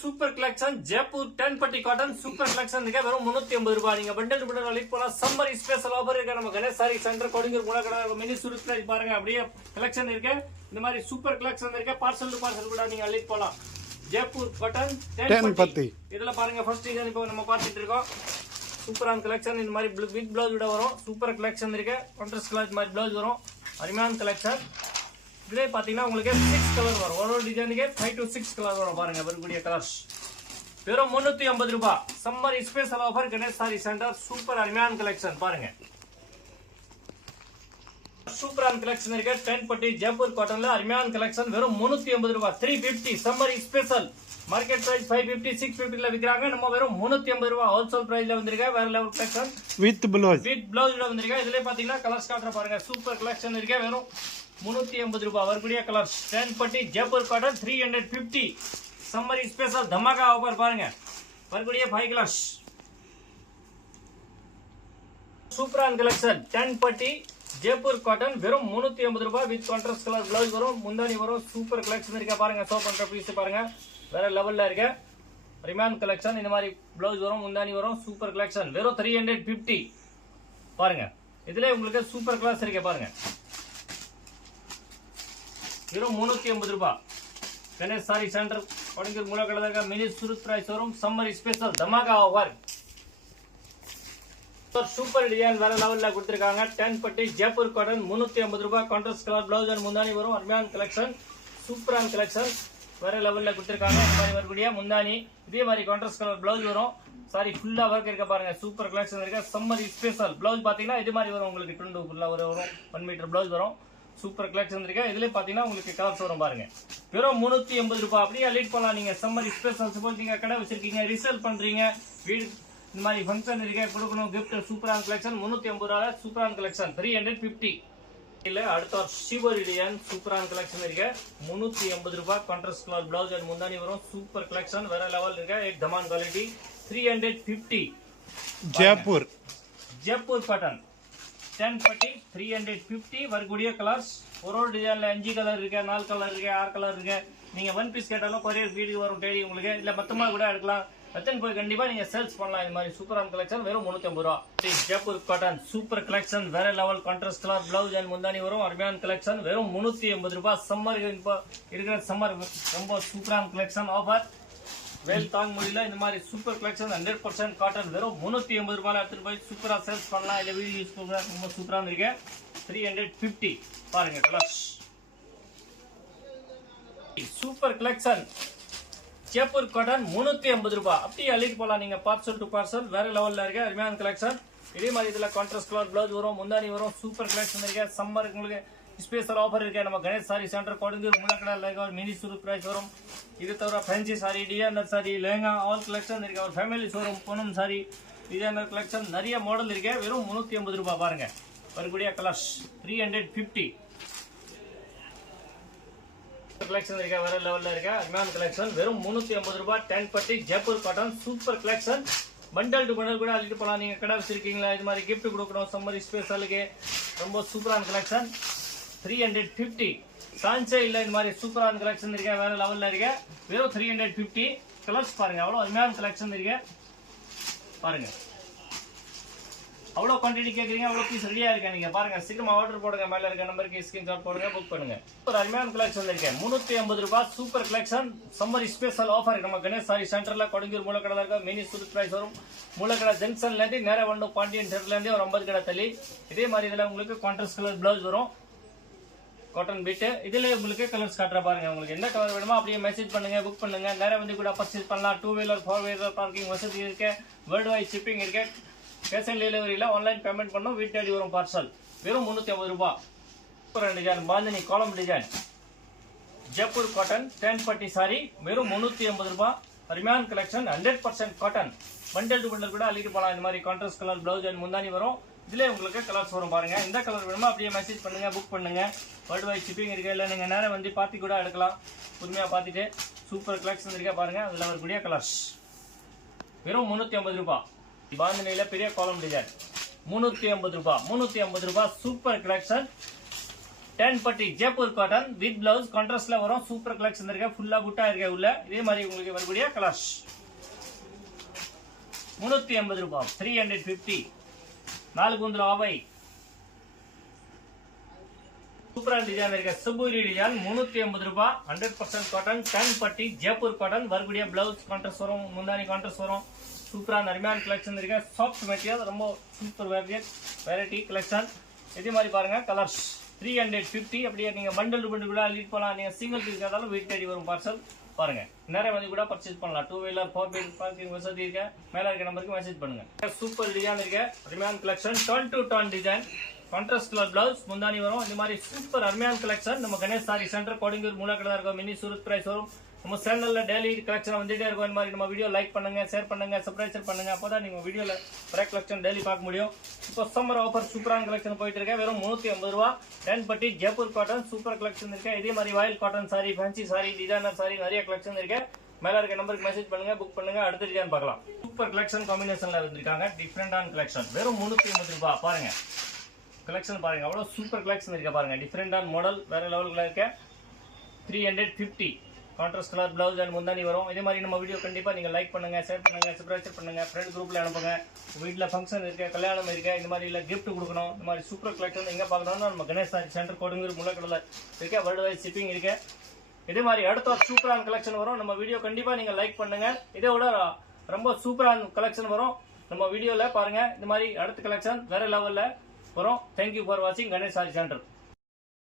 Super collection Jaipur 10 பட்டி cotton super collection இருக்கு வெறும் 350 ரூபாய். நீங்க பண்டல் பண்டல் லிட் போலாம். சம்மர் ஸ்பெஷல் ஆஃபர் இருக்கு. நம்ம Ganesh sari centre Kodungur Mulakkadai mini Surat price பாருங்க. அப்படியே கலெக்ஷன் இருக்கு. இந்த மாதிரி சூப்பர் கலெக்ஷன் இருக்கு. பார்சல் டு பார்சல் கூட நீங்க லிட் போலாம். ஜெய்ப்பூர் காட்டன் 10 பட்டி. இதெல்லாம் பாருங்க ஃபர்ஸ்ட் டிசைன் இப்போ நம்ம பார்த்துட்டு இருக்கோம். சூப்பரான கலெக்ஷன். இந்த மாதிரி வித் ப்ளவுஸ் விட வரும். சூப்பர் கலெக்ஷன் இருக்கு. கான்ட்ராஸ்ட் கலர் மாதிரி ப்ளவுஸ் வரும். அருமையான கலெக்ஷன். இதுல பாத்தீங்கன்னா உங்களுக்கு 6 கலர் வரும். ஒரு டிசைனுக்கு 5 to 6 கலர் வரும். பாருங்க வரக்கூடிய கலர்ஸ் வெறும் 350 ரூபாய். Summer special offer Ganesh sari centre. Super அருமையான கலெக்ஷன் பாருங்க. சூப்பரான கலெக்ஷன் இருக்கு. 10 பட்டி ஜெய்ப்பூர் காட்டன்ல அருமையான கலெக்ஷன் வெறும் 350 ரூபாய். 350 சம்மர் ஸ்பெஷல். மார்க்கெட் பிரைஸ் 550 650 ல விக்கிறாங்க. நம்ம வெறும் 350 ரூபாய் ஹோல்சேல் பிரைஸ்ல வந்திருக்க. வேற லெவல் கலெக்ஷன் வித் ப்ளவுஸ் வந்திருக்க. இதுல பாத்தீங்கன்னா கலர்ஸ் காட்டுற பாருங்க. சூப்பர் கலெக்ஷன் இருக்கு. வெறும் 350 ரூபாய். வரக்கூடிய கலர்ஸ் 10 பட்டி ஜெய்ப்பூர் காட்டன் 350 சம்மர் ஸ்பெஷல் தமாகா ஆஃபர் பாருங்க. வரக்கூடிய 5 கலர்ஸ் சூப்பரான கலெக்ஷன் 10 பட்டி ஜெய்ப்பூர் காட்டன் வெறும் 350 ரூபாய். வித் கான்ட்ராஸ்ட் கலர் ப்ளவுஸ் வரும். முந்தானி வரும். சூப்பர் கலெக்ஷன் இருக்கா பாருங்க. சோ பண்ற பீஸ் பாருங்க. வேற லெவல்ல இருக்க ரிமான் கலெக்ஷன். இந்த மாதிரி ப்ளவுஸ் வரும். முந்தானி வரும். சூப்பர் கலெக்ஷன் வெறும் 350 பாருங்க. இதுல உங்களுக்கு சூப்பர் கிளாஸ் இருக்கு பாருங்க. வெறும் 350 ரூபாய். Ganesh sari centre Kodungur Mulakkadai mini Surat price வரும். சம்மர் ஸ்பெஷல் தமாகா ஆஃபர். சூப்பர் டிசைன் வேற லெவல்ல கொடுத்திருக்காங்க. 10 பட்டி ஜெய்ப்பூர் காட்டன் 350 ரூபாய். கான்ட்ராஸ்ட் கலர் ப்ளவுஸ் அண்ட் முந்தானி வரும். அருமையான கலெக்ஷன். சூப்பரான கலெக்ஷன் வேற லெவல்ல கொடுத்திருக்காங்க. இந்த மாதிரி வரக்கூடிய முந்தானி இதே மாதிரி கான்ட்ராஸ்ட் கலர் ப்ளவுஸ் வரும். சாரி ஃபுல்லா ஒர்க் இருக்க பாருங்க. சூப்பர் கலெக்ஷன் இருக்கு. சம்மர் ஸ்பெஷல் ப்ளவுஸ் பாத்தீங்கன்னா இது மாதிரி வரும். உங்களுக்கு 2 ஃபுல்லா வரும். 1 மீட்டர் ப்ளவுஸ் வரும். சூப்பர் கலெக்ஷன் இருக்கு. இதுல பாத்தீங்கன்னா உங்களுக்கு கலர்ஸ் வரும் பாருங்க. வெறும் 380 ரூபாய். அப்படியே லீட் பண்ணலாம். நீங்க சம்மர் ஸ்பெஷல் சப்போஸ் நீங்க கடை வச்சிருக்கீங்க, ரிசேல் பண்றீங்க, வீடு இந்த மாதிரி ஃபங்க்ஷன் இருக்கு, கொடுக்கணும் கிஃப்ட். சூப்பரான கலெக்ஷன் 380 ரூபாய். சூப்பரான கலெக்ஷன் 350 இல்ல. அடுத்த சிவரி டிசைன் சூப்பரான கலெக்ஷன் இருக்கு. 380 ரூபாய். கான்ட்ராஸ்ட் கலர் ப்ளவுஸ் அண்ட் முந்தானி வரும். சூப்பர் கலெக்ஷன் வேற லெவல் இருக்கு. एक धमान क्वालिटी 350 ஜெய்ப்பூர் காட்டன் 10 பட்டி 350 வரக்கூடிய கலர்ஸ். ஒரு டிசைன்ல 5 கலர் இருக்கு, 4 கலர் இருக்கு, 6 கலர் இருக்கு. நீங்க 1 பீஸ் கேட்டாலும் கொரியர் வீட்டுக்கு வரும் தேடி உங்களுக்கு. இல்ல மொத்தமா கூட எடுக்கலாம். எத்தனை போய் கண்டிப்பா நீங்க சேல்ஸ் பண்ணலாம். இந்த மாதிரி சூப்பரான கலெக்ஷன் வெறும் 350 ரூபாய். ஜெய்ப்பூர் காட்டன் சூப்பர் கலெக்ஷன் வேற level. Contrast colour blouse and முந்தானி வரும். அருமையான கலெக்ஷன் வெறும் 380 ரூபாய். சம்மர் இருக்கிற சம்மர் ரொம்ப சூப்பரான கலெக்ஷன் ஆஃபர். வேல் தாங்க முடியல. இந்த மாதிரி சூப்பர் கலெக்ஷன் 100% காட்டன் வெறும் 380 ரூபாய். எடுத்துட்டு போய் சூப்பரா சேல்ஸ் பண்ணலாம். இல்ல வீடியோ யூஸ் பண்ணலாம். ரொம்ப சூப்பரா இருக்கு. 350 பாருங்க colours. Super collection Jaipur cotton 380 ரூபாய். அப்படியே அள்ளிட்டு போலாம். நீங்க பார்சல் டு பார்சல் வேற லெவல்ல இருக்கு. அருமையான கலெக்ஷன். இதே மாதிரி இதுல கான்ட்ராஸ்ட் கலர் ப்ளவுஸ் வரும். முந்தானி வரும். சூப்பர் கலெக்ஷன் இருக்கு. சம்மர் உங்களுக்கு ஸ்பெஷல் ஆஃபர் இருக்கு. நம்ம Ganesh sari centre Kodungur Mulakkadai mini Surat price வரும். இது தவிர fancy sari, designer sari, lehenga all collection இருக்கு. ஒரு ஃபேமிலி ஷோரூம் பொண்ணும் சாரி, டிசைனர் கலெக்ஷன் நிறைய மாடல் இருக்கு. வெறும் 380 ரூபாய் பாருங்க. வரக்கூடிய கலர்ஸ் 350 கலெக்ஷன் இருக்கு. வேற லெவல்ல இருக்கு. அருமையான கலெக்ஷன் வெறும் 380 ரூபாய். 10 பட்டி Jaipur cotton super collection. Bundle to bundle கூட அள்ளிட்டு போலாம். நீங்க கடை வச்சிருக்கீங்களா, இது மாதிரி கிஃப்ட் கொடுக்கணும் சம்மர் ஸ்பெஷலுக்கு. ரொம்ப சூப்பரான கலெக்ஷன் 350 சான்சே இல்ல. இந்த மாதிரி சூப்பரான கலெக்ஷன் இருக்கு. வேற லெவல்ல இருக்கு. வெறும் 350 கலர்ஸ் பாருங்க. அவ்வளவு அருமையான கலெக்ஷன் இருக்கு பாருங்க. அவ்வளவு குவான்டிட்டி கேக்குறீங்க, அவ்வளவு பீஸ் ரெடியா இருக்கு. நீங்க பாருங்க சீக்கிரமா ஆர்டர் போடுங்க. மேல இருக்க நம்பருக்கு ஸ்கிரீன்ஷாட் போடுங்க, புக் பண்ணுங்க. ஒரு அருமையான கலெக்ஷன் இருக்கு. 380 ரூபாய். Super collection summer special offer. நம்ம கணேஷ் சாரி சென்டர்ல கொடுங்கூர் முளக்கடை இருக்க மினி சூரத் பிரைஸ் வரும். முளக்கடை ஜங்ஷன்ல இருந்து நேரா வந்து பாண்டியன் தெருல இருந்து ஒரு 50 கடை தள்ளி. இதே மாதிரி இதுல உங்களுக்கு கான்ட்ராஸ்ட் கலர் ப்ளவுஸ் வரும். காட்டன் பீட். இதுல உங்களுக்கு கலர்ஸ் காட்டுற பாருங்க. உங்களுக்கு என்ன கலர் வேணுமோ அப்படியே மெசேஜ் பண்ணுங்க, புக் பண்ணுங்க. நேரா வந்து கூட பர்ச்சேஸ் பண்ணலாம். 2 வீலர் 4 வீலர் பார்க்கிங் வசதி இருக்கு. வேர்ல்டு வைட் ஷிப்பிங் இருக்கு. கேஷ் ஆன் டெலிவரியில ஆன்லைன் பேமெண்ட் பண்ணோம். வீட்டு தேடி வரும் பார்சல். வெறும் 350 ரூபாய். சூப்பர் டிசைன் பாந்தினி காலம் டிசைன் ஜெய்ப்பூர் காட்டன் 10 பட்டி சாரி வெறும் 380 ரூபாய். அருமையான collection 100% cotton. Bundle to bundle கூட அள்ளிட்டு போலாம். இந்த மாதிரி கான்ட்ராஸ்ட் கலர் ப்ளவுஸ் அண்ட் முந்தானி வரும். இதுல உங்களுக்கு கலர்ஸ் வரும் பாருங்க. இந்த கலர் வேணுமா அப்படியே மெசேஜ் பண்ணுங்க, புக் பண்ணுங்க. வேர்ல்டு வைட் ஷிப்பிங் இருக்கு. இல்ல நீங்க நேரம் வந்து பார்த்து கூட எடுக்கலாம். புதுமையா பார்த்துட்டு சூப்பர் கலெக்ஷன் இருக்கா பாருங்க. அதுல வரக்கூடிய கலர்ஸ் வெறும் 380 ரூபாய். பாந்தினில பெரிய காலம் டிசைன் 380 ரூபாய். 380 ரூபாய். சூப்பர் கலெக்ஷன் 10 பட்டி ஜெய்ப்பூர் காட்டன் வித் பிளவுஸ் கான்ட்ராஸ்ட்ல வரும். சூப்பர் கலெக்ஷன் இருக்கு. ஃபுல்லா புட்டா இருக்கு உள்ள. இதே மாதிரி உங்களுக்கு வரக்கூடிய கலர்ஸ் 380 ரூபாய் 350. 4 குந்துல ஆவை சூப்பரான டிசைன் இருக்கு. சுபூரி டிசைன் 380 ரூபாய் 100% காட்டன் 10 பட்டி ஜெய்ப்பூர் காட்டன் வரக்கூடிய பிளவுஸ் கான்ட்ராஸ்ட் வரும். முந்தானி கான்ட்ராஸ்ட் வரும். சூப்பரான அருமையான கலெக்ஷன் இருக்கு. சாஃப்ட் மெட்டீரியல் ரொம்ப சூப்பர் வெரைட்டி கலெக்ஷன். இதே மாதிரி பாருங்க கலர்ஸ் 350. அப்படியே நீங்க பண்டல் கூட லீட் பண்ணலாம். நீங்க சிங்கிள் பீஸ் கேட்டாலும் வீட் தேடி வரும் பார்சல். பாருங்க நிறைய வந்து கூட பர்ச்சேஸ் பண்ணலாம். 2 வீலர் 4 வீலர் பார்க்கிங் வசதி இருக்கு. மேல இருக்க நம்பருக்கு மெசேஜ் பண்ணுங்க. சூப்பர் டிசைன் இருக்கு. அருமையான collection 10 to 10 design contrast colour blouse முந்தானி வரும். இந்த மாதிரி சூப்பர் அருமையான கலெக்ஷன் நம்ம கணேஷ் சாரி சென்டர் கொடுங்கூர் மூலக்கடை இருக்கும். மினி சூரத் பிரைஸ் வரும். நம்ம சேனல்ல டெய்லி கலெக்ஷன் வந்துட்டே இருக்கும். இந்த மாதிரி நம்ம வீடியோ லைக் பண்ணுங்க, ஷேர் பண்ணுங்க, சப்ஸ்கிரைப் பண்ணுங்க. அப்பதான் நீங்க வீடியோல பிரைட் கலெக்ஷன் டெய்லி பார்க்க முடியும். இப்போ சம்மர் ஆஃபர் சூப்பரான கலெக்ஷன் போயிட்டு இருக்கு. வெறும் 380 ரூபாய் 10 பட்டி ஜெய்ப்பூர் காட்டன் சூப்பர் கலெக்ஷன் இருக்கு. இதே மாதிரி வாயில் cotton sorry, fancy sari, designer sorry நிறைய கலெக்ஷன் இருக்கு. மேல இருக்க நம்பருக்கு மெசேஜ் பண்ணுங்க, புக் பண்ணுங்க. அடுத்த டிசைன் பார்க்கலாம். சூப்பர் கலெக்ஷன் காம்பினேஷன்ல வந்திருக்காங்க. டிஃபரெண்டான கலெக்ஷன் வெறும் 380 ரூபாய். பாருங்க கலெக்ஷன் பாருங்க. அவ்வளவு சூப்பர் கலெக்ஷன் இருக்கு. பாருங்க டிஃபரெண்டான மாடல் வேற லெவலுக்குள்ள இருக்கு. 350 கான்ட்ராஸ்ட் கலர் பிளவுஸ் அண்ட் முந்தானி வரும். இதே மாதிரி நம்ம வீடியோ கண்டிப்பா நீங்க லைக் பண்ணுங்க, ஷேர் பண்ணுங்க, சப்ஸ்கிரைப் பண்ணுங்க, ஃப்ரெண்ட் குரூப்ல அனுப்புங்க. வீட்ல ஃபங்க்ஷன் இருக்கு, கல்யாணம் இருக்கு, இந்த மாதிரி இல்ல கிஃப்ட் கொடுக்கணும். இந்த மாதிரி சூப்பர் கலெக்ஷன் எங்க பார்க்கணும்னா நம்ம கணேஷ் சாரி சென்டர் கொடுங்கூர் மூலக்கடல இருக்கு. வேர்ல்ட் வைட் ஷிப்பிங் இருக்கு. இதே மாதிரி அடுத்த சூப்பரான கலெக்ஷன் வரும். நம்ம வீடியோ கண்டிப்பா நீங்க லைக் பண்ணுங்க. இதே விட ரொம்ப சூப்பரான கலெக்ஷன் வரும் நம்ம வீடியோல பாருங்க. இந்த மாதிரி அடுத்த கலெக்ஷன் வேற லெவல்ல வரும். தேங்க்யூ ஃபார் வாட்சிங் கணேஷ் சாரி சென்டர்.